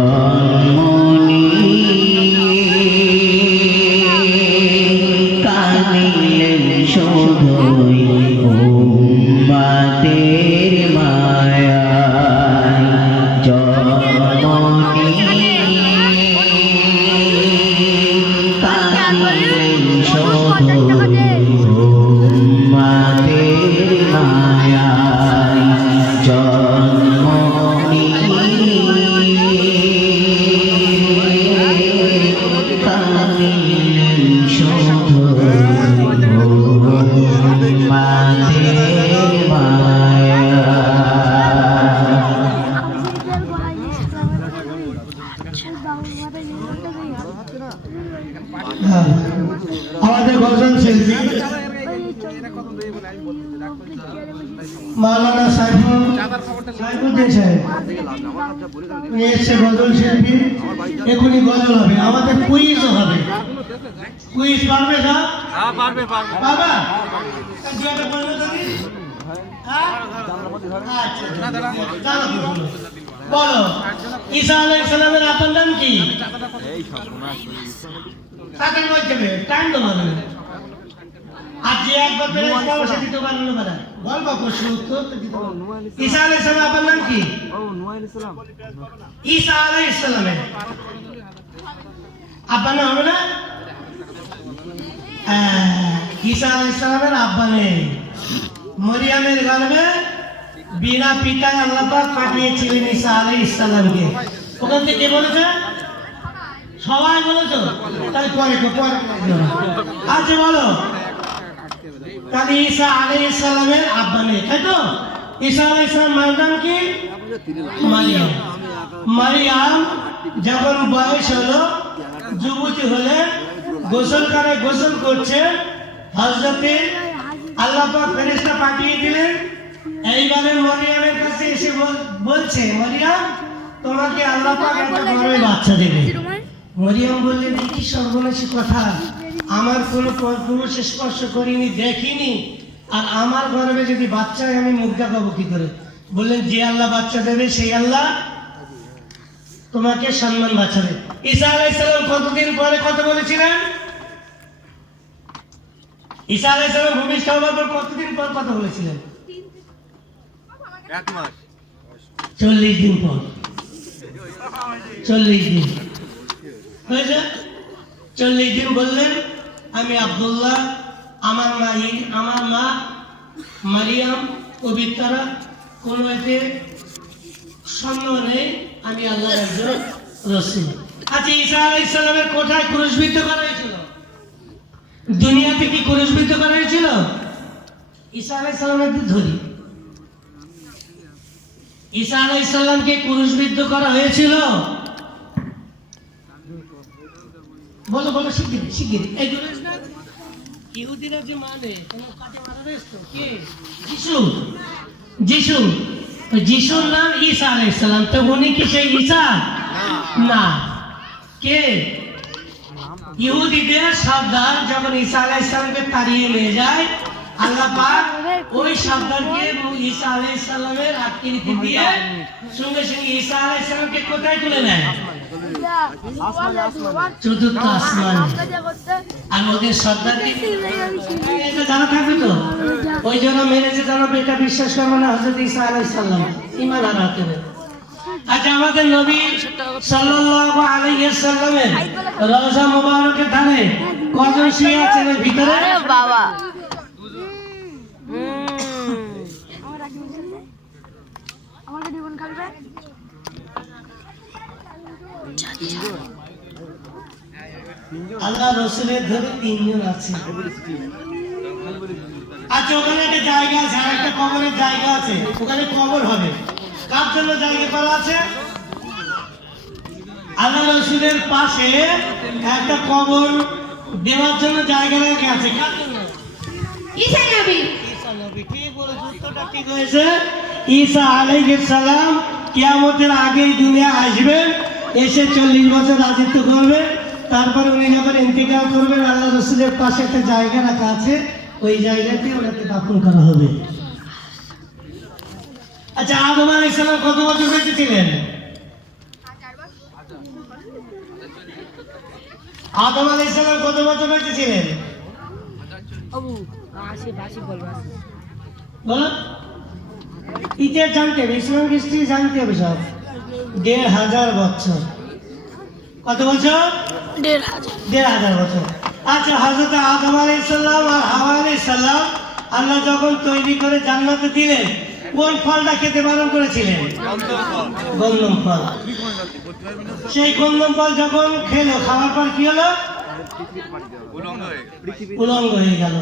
জননী কাঁদিলেন শুধুই উম্মতের মায়ায় জননী কাঁদিলেন শুধুই উম্মতের মায়ায় জননী কাঁদিলেন শুধুই উম্মতের মায়ায়। আমাদের গজল শিল্পী মাওলানা সাইফুদ্দিন সাহেব উনি এসছে গজল শিল্পী। এখনই গজল হবে, আমাদের কুইজও হবে। কুইজ পারবে সব? বাবা বলো, ঈসা আলাইহিস সালামের আপনার নাম কি? তাকে বলতে হবে, টাইম দেবো না। আর যে একবার পেরেছে সে দিতে পারলো না। বলা গল্প প্রশ্ন উত্তর ঈসা আলাইহিস সালাম আপনার নাম কি? ঈসা আলাইহিস সালামের আপনার নাম হবে না? ঈসা আলাইহিস সালামের আব্বা নেই। মরিয়মের গর্ভে বিনা পিতায় আল্লাহ পাক পাঠিয়েছিলেন ঈসা আলাইহিস সালামকে। ওখান থেকে বলেছে সবাই বলেছো, তাই পরে আচ্ছা বলো, তাহলে ঈসা আলাইহিস সালামের আব্বা নেই, তাই তো? ঈসা আলাইহিস সালাম মায়ের নাম কি? মারিয়াম। মারিয়াম যখন বয়স হলো, যুবতী হলে গোসলখানায় গোসল করছে, হযরতে আল্লাহ পাক ফেরেশতা পাঠিয়ে দিলেন। এইবারে মরিয়মের কাছে এসে বলছে, মরিয়ম তোমাকে আল্লাহ পাক একটা গর্ভে বাচ্চা দেবে। মরিয়ম বললেন, এই কি সর্বনাশী কথা, আমার কোনো পুরুষ স্পর্শ করিনি, দেখিনি, আর আমার গর্ভে যদি বাচ্চা হয় আমি মুখ দেখাবো কি করে? বললেন, যে আল্লাহ বাচ্চা দেবে সেই আল্লাহ তোমাকে সম্মান বাঁচাবে। ঈসা আলাইহিস সালাম কতদিন পরে কথা বলেছিলেন? ঈসা আলাইহিস সালাম ভূমিষ্ঠ হওয়ার পর কতদিন পর কথা বলেছিলেন? 40 দিন পর। 40 দিন হয়েছে। 40 দিন বললেন, আমি আব্দুল্লাহ, আমার মা মারিয়াম পবিত্রা, কোনো এতে সন্দেহ নেই, আমি আল্লাহর একজন রাসূল। আচ্ছা, ঈসা আলাইহিস সালামের কোথায় ক্রুশবিদ্ধ করা হয়েছিল? দুনিয়াতে কি ক্রুশবিদ্ধ করা হয়েছিল? ঈসা আলাইহিস সালামের ধরি ঈসা আলাইহিস সালামকে ক্রুশবিদ্ধ করা হয়েছিল। বলো বলো, শিগগির এই গুরুজ না ইহুদিরা যে মানে কোন কাটে মারা রয়েছে কে? যিশু। যিশুর নাম ঈসা আলাইহিস সালাম, তো উনি কি সেই ঈসা? না। কে? ইহুদিদের সর্দার যখন ঈসা আলাইহিস সালামকে তাড়িয়ে নিয়ে যায়, আল্লাহ পাক ওই সর্দারকে ঈসা আলাইহিস সালামের আকৃতি দিয়ে সঙ্গে সঙ্গে ঈসা আলাইহিস সালামকে কোথায় তুলে নেয়? চতুর্থ আসমানে। আর ওদের সর্দারকে জানা থাকবে তো, ওই জন্য মেরেছে, জানো এটা বিশ্বাস করবো না হযরত ঈসা আলাইহিস সালাম ঈমান আনতে হবে। আচ্ছা, আমাদের নবী সাল্লাল্লাহু আলাইহি ওয়াসাল্লামের রওজা মুবারকের ধারে কজন শুয়ে আছেন এর ভিতরে? বাবা আল্লাহ রসুলের ধরে 3 জন আছে। আচ্ছা, ওখানে একটা জায়গা আছে, আর একটা কবরের জায়গা আছে, ওখানে কবর হবে। কার জন্য জায়গা করা আছে? আল্লাহ রসুলের পাশে একটা কবর দেওয়ার জন্য জায়গা রেখে আছে। কার জন্য? ঈসা নবী। ঈসা নবী। ঠিক বলেছো, উত্তরটা ঠিক হয়েছে। ঈসা আলাইহিস সালাম কিয়ামতের আগেই দুনিয়া আসবেন, এসে 40 বছর রাজত্ব করবেন। তারপরে উনি যখন ইন্তিকাল করবেন, আল্লাহ রসুলের পাশে একটা জায়গা রাখা আছে, ওই জায়গাতে ওনাকে দাফন করা হবে। আচ্ছা, আদম আলাইহিস সালাম কত বছর বেঁচে ছিলেন? আদম আলাইহিস সালাম কত বছর বেঁচে ছিলেন? বলো, ইতিহাস জানতে হবে, ইসলাম হিস্ট্রি জানতে হবে সব। ১,৫০০ বছর। কত বছর? ১,৫০০ বছর। আচ্ছা, হযরত আদম আলাইহিস সালাম আর হাওয়া আলাইহিস সালাম আল্লাহ যখন তৈরি করে জান্নাতে দিলেন, কোন ফলটা খেতে বারণ করেছিলেন? গন্ধম ফল। সেই গন্ধম ফল যখন খেলো, খাওয়ার পর কি হলো? উলঙ্গ হয়ে গেল।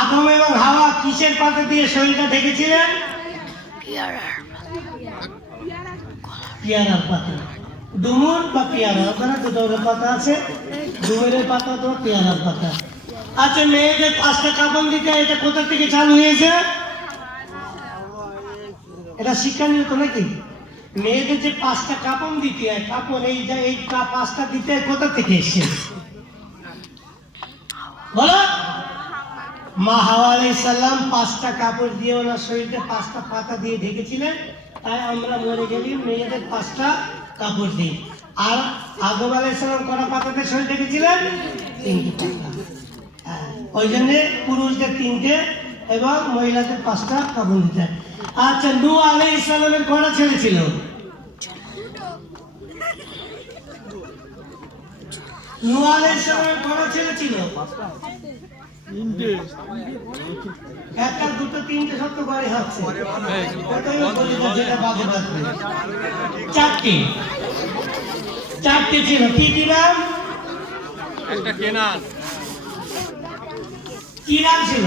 আদম এবং হাওয়া কিসের পাতা দিয়ে শরীরটা ঢেকেছিলেন? পেয়ারার পাতা। ডুমুর বা পেয়ারা, ওখানে দুটো পাতা আছে, ডুমুরের পাতা তো পেয়ারার পাতা। আচ্ছা, মেয়েদের 5টা কাপড় দিতে এটা কোথা থেকে চালু হয়েছে? এটা শিক্ষা নিত নাকি? মেয়েদের যে 5টা কাপড় দিতে হয়, কাপড় এই 5টা দিতে হয়, কোথা থেকে এসছে বলো? মা হাওয়া আলাইহিস সালাম 5টা কাপড় দিয়ে ওনার শরীরটা 5টা পাতা দিয়ে ঢেকেছিলেন, তাই আমরা মরে গেলি মেয়েদের 5টা কাপড় দিই। আর আদম আলাইহিস সালাম কটা পাতাতে শরীর ঢেকেছিলেন? 3টে পাতা। ওই জন্য পুরুষদের 3টে এবং মহিলাদের 5টা কাপড় দিতে হয়। আচ্ছা, নূহ আলাইহিস সালামের কটা ছেলে ছিল? নূহ আলাইহিস সালামের কটা ছেলে ছিল? 1টা 2টো 3টে সব তো বাড়ি হচ্ছে। যেটা বাজে বাজবে। 4টে ছিল। কি কি নাম? একটা কেনান, কি নাম ছিল?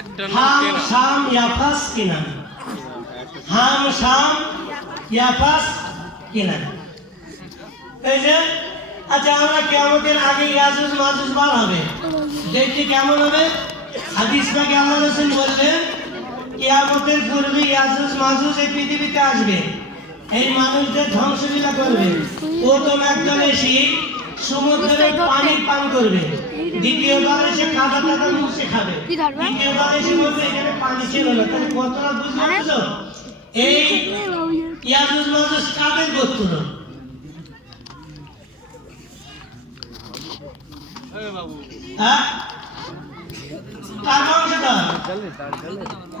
একটা নাম হাম, কেনান। শাম, ইয়াফাস, কিনান। হাম, শাম, ইয়াফাস, কিনান। এই যে, আচ্ছা, আমরা কিয়ামতের আগে ইয়াজুজ মাজুজ বার হবে, দেখতে কেমন হবে? হাদিস থেকে আল্লাহ রাসূল বললেন, কিয়ামতের পূর্বে ইয়াজুজ মাজুজ এই পৃথিবীতে আসবে, এই মানুষদের ধ্বংসলীলা করবে। প্রথম একদল এসে সমুদ্রের পানি পান করবে, দ্বিতীয় দল এসে কাদা টাদা মুছে খাবে, তৃতীয় দল এসে বলবে এখানে পানি ছিল না। তাহলে কতটা বুঝলো? এই ইয়াজুজ মাজুজ কাদের গোত্র? হ্যাঁ, কার বংশধর?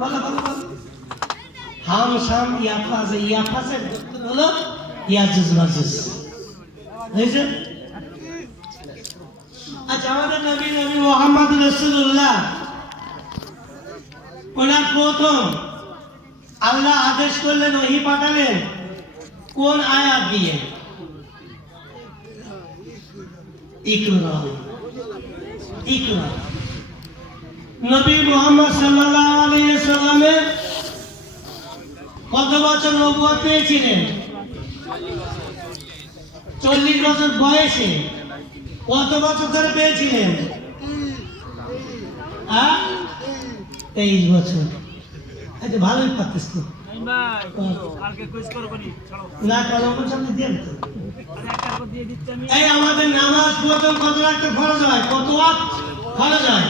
বলো বলো বলো। হাম, শাম, ইয়াফাস। ইয়াফাসের গোত্র হলো ইয়াজুজ মাজুজ। বুঝেছো? আচ্ছা, আমাদের নবী মুহাম্মদ রাসূলুল্লাহ, ওনার প্রথম আল্লাহ আদেশ করলেন, ওহী পাঠালেন কোন আয়াত দিয়ে? ইকরা। ইকরা। নবী মুহাম্মদ সাল্লাল্লাহু আলাইহি ওয়াসাল্লামের কত বছর নবুয়ত পেয়েছিলেন? 40 বছর বয়সে। কত বছর ধরে পেয়েছিলেন? 23 বছর। আচ্ছা, ভালোই পারতেছ তো। না, কলম সামনে দিয়ে তো। এই আমাদের নামাজ প্রথম কত রাখতে খরচ হয়? কত ওয়াক্ত খরচ হয়?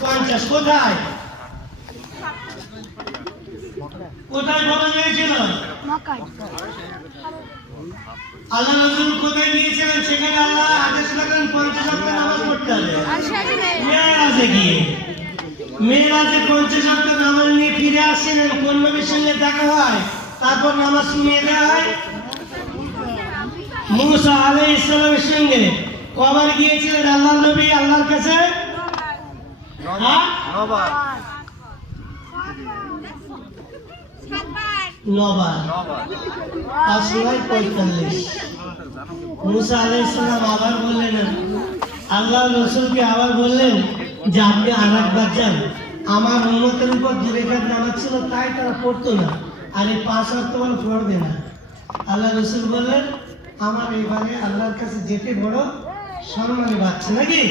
50। কোথায় কোথায় খরচ হয়েছিল? আল্লাহ রাসূল কোথায় গিয়েছিলেন? সেখানে আল্লাহ আদেশ করলেন 50 ওয়াক্ত নামাজ পড়তে হবে। মেরাজে গিয়ে, মেরাজে 50 ওয়াক্ত নামাজ নিয়ে ফিরে আসছিলেন। কোন নবীর সঙ্গে দেখা হয়, তারপর নামাজ শুনিয়ে দেওয়া হয়? মুসা আলাইহিস সালামের সঙ্গে কবার গিয়েছিলেন আল্লাহর নবী আল্লাহর কাছে? 9 বার। আর সূরায় 45। মুসা আলাইহিস সালাম আবার বললেন, আল্লাহর রাসূলকে আবার বললেন যে আপনি আরেকবার যান। আমার উম্মতের উপর 2 রাকাত নামাজ ছিল, তাই তারা পড়তো না, আর এই 5 ওয়াক্ত পড়বে না। আল্লাহ রাসূল বললেন, আমার এবারে আল্লাহর কাছে যেতে বড় সম্মানে পাচ্ছে। নাকি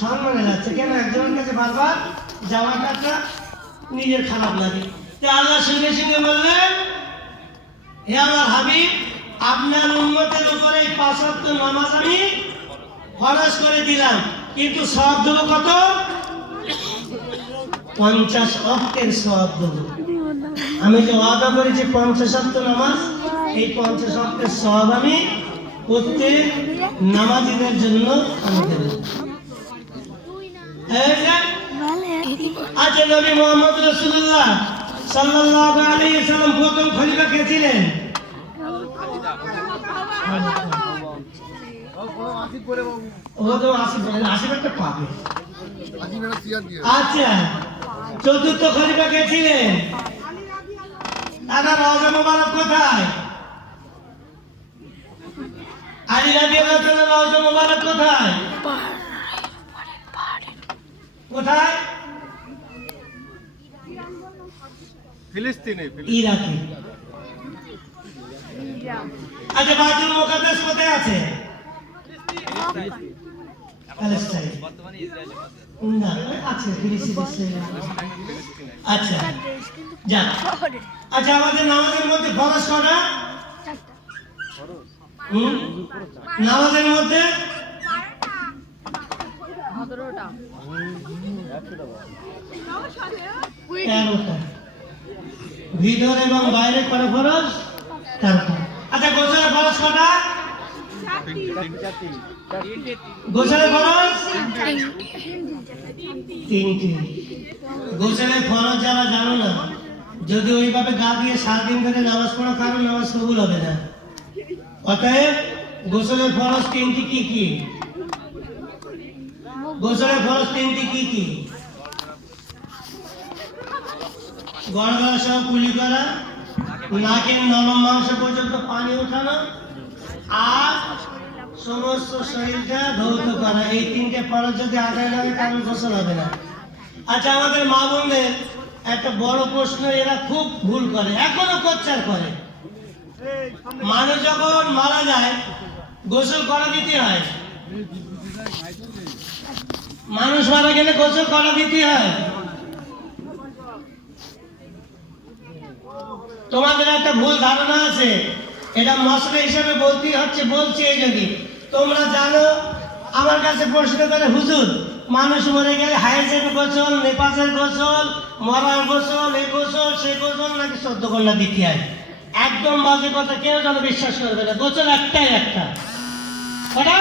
সম্মানে যাচ্ছে? কেন? একজনের কাছে বারবার যাওয়াটা নিজের খারাপ লাগে। আল্লাহ সঙ্গে সঙ্গে বললেন, হে আমার হাবিব, আপনার উম্মতের উপরে 5 ওয়াক্ত নামাজ আমি ফরজ করে দিলাম, কিন্তু সওয়াব দেব কত? 50 ওয়াক্তের সওয়াব দেব। আমি যে ওয়াদা করেছি 50 ওয়াক্ত নামাজ এই 50 ওয়াক্তের সওয়াব আমি প্রত্যেক নামাজীদের জন্য আমি দেব। এই যে, আচ্ছা, নবী মুহাম্মদ রাসূলুল্লাহ সাল্লাল্লাহু আলাইহি ওয়াসাল্লাম প্রথম খলিফা কে ছিলেন? ও তো আসিফ বলেন, আসিফ একটা পাবে। আচ্ছা, চতুর্থ খলিফা কে ছিলেন? দাদা রওজা মোবারক কোথায়? আলী রাদিয়াল্লাহু তাআলা রওজা মোবারক কোথায়? কোথায়? ফিলিস্তিনে ইরাকে। আচ্ছা, বাইতুল মুকাদ্দাস কোথায় আছে? প্যালেস্টাইন। না, আছে ফিলিস্তিনে। আচ্ছা, যা। আচ্ছা, আমাদের নামাজের মধ্যে ফরজ কটা? নামাজের মধ্যে 13টা। ভিতর এবং বাইরে কটা ফরজ? 4টা। আচ্ছা, গোসলের ফরজ কটা? গোসলের ফরজ 3টি। গোসলের ফরজ যারা জানো না, যদি ওইভাবে গা দিয়ে 7 দিন ধরে নামাজ পড়ো, কারণ নামাজ কবুল হবে না। অতএব গোসলের ফরজ 3টি কি কি? গোসলের ফরজ 3টি কি কি? গড়গড় সহ কুলি করা, নাকের নরম মাংস পর্যন্ত পানি ওঠানো, আর সমস্ত শরীরটা ধৌত করা। এই 3টে ফরজ যদি আদায় না হয়, কারণ গোসল হবে না। আচ্ছা, আমাদের মা বোনদের একটা বড় প্রশ্ন, এরা খুব ভুল করে, এখনো কোচ্চার করে। মানুষ যখন মারা যায় গোসল করা দিতে হয়। মানুষ মারা গেলে গোসল করা দিতে হয়। তোমাদের একটা ভুল ধারণা আছে, এটা মশলা হিসেবে বলছি এই যদি তোমরা জানো। আমার কাছে প্রশ্ন করে, হুজুর মানুষ মরে গেলে হায়েজের গোসল, নেপাসের গোসল, মরার গোসল, এই গোসল সে গোসল নাকি 14 কন্যা দিতে হয়। একদম বাজে কথা, কেউ যেন বিশ্বাস করবে না। গোসল একটাই একটা, ওটা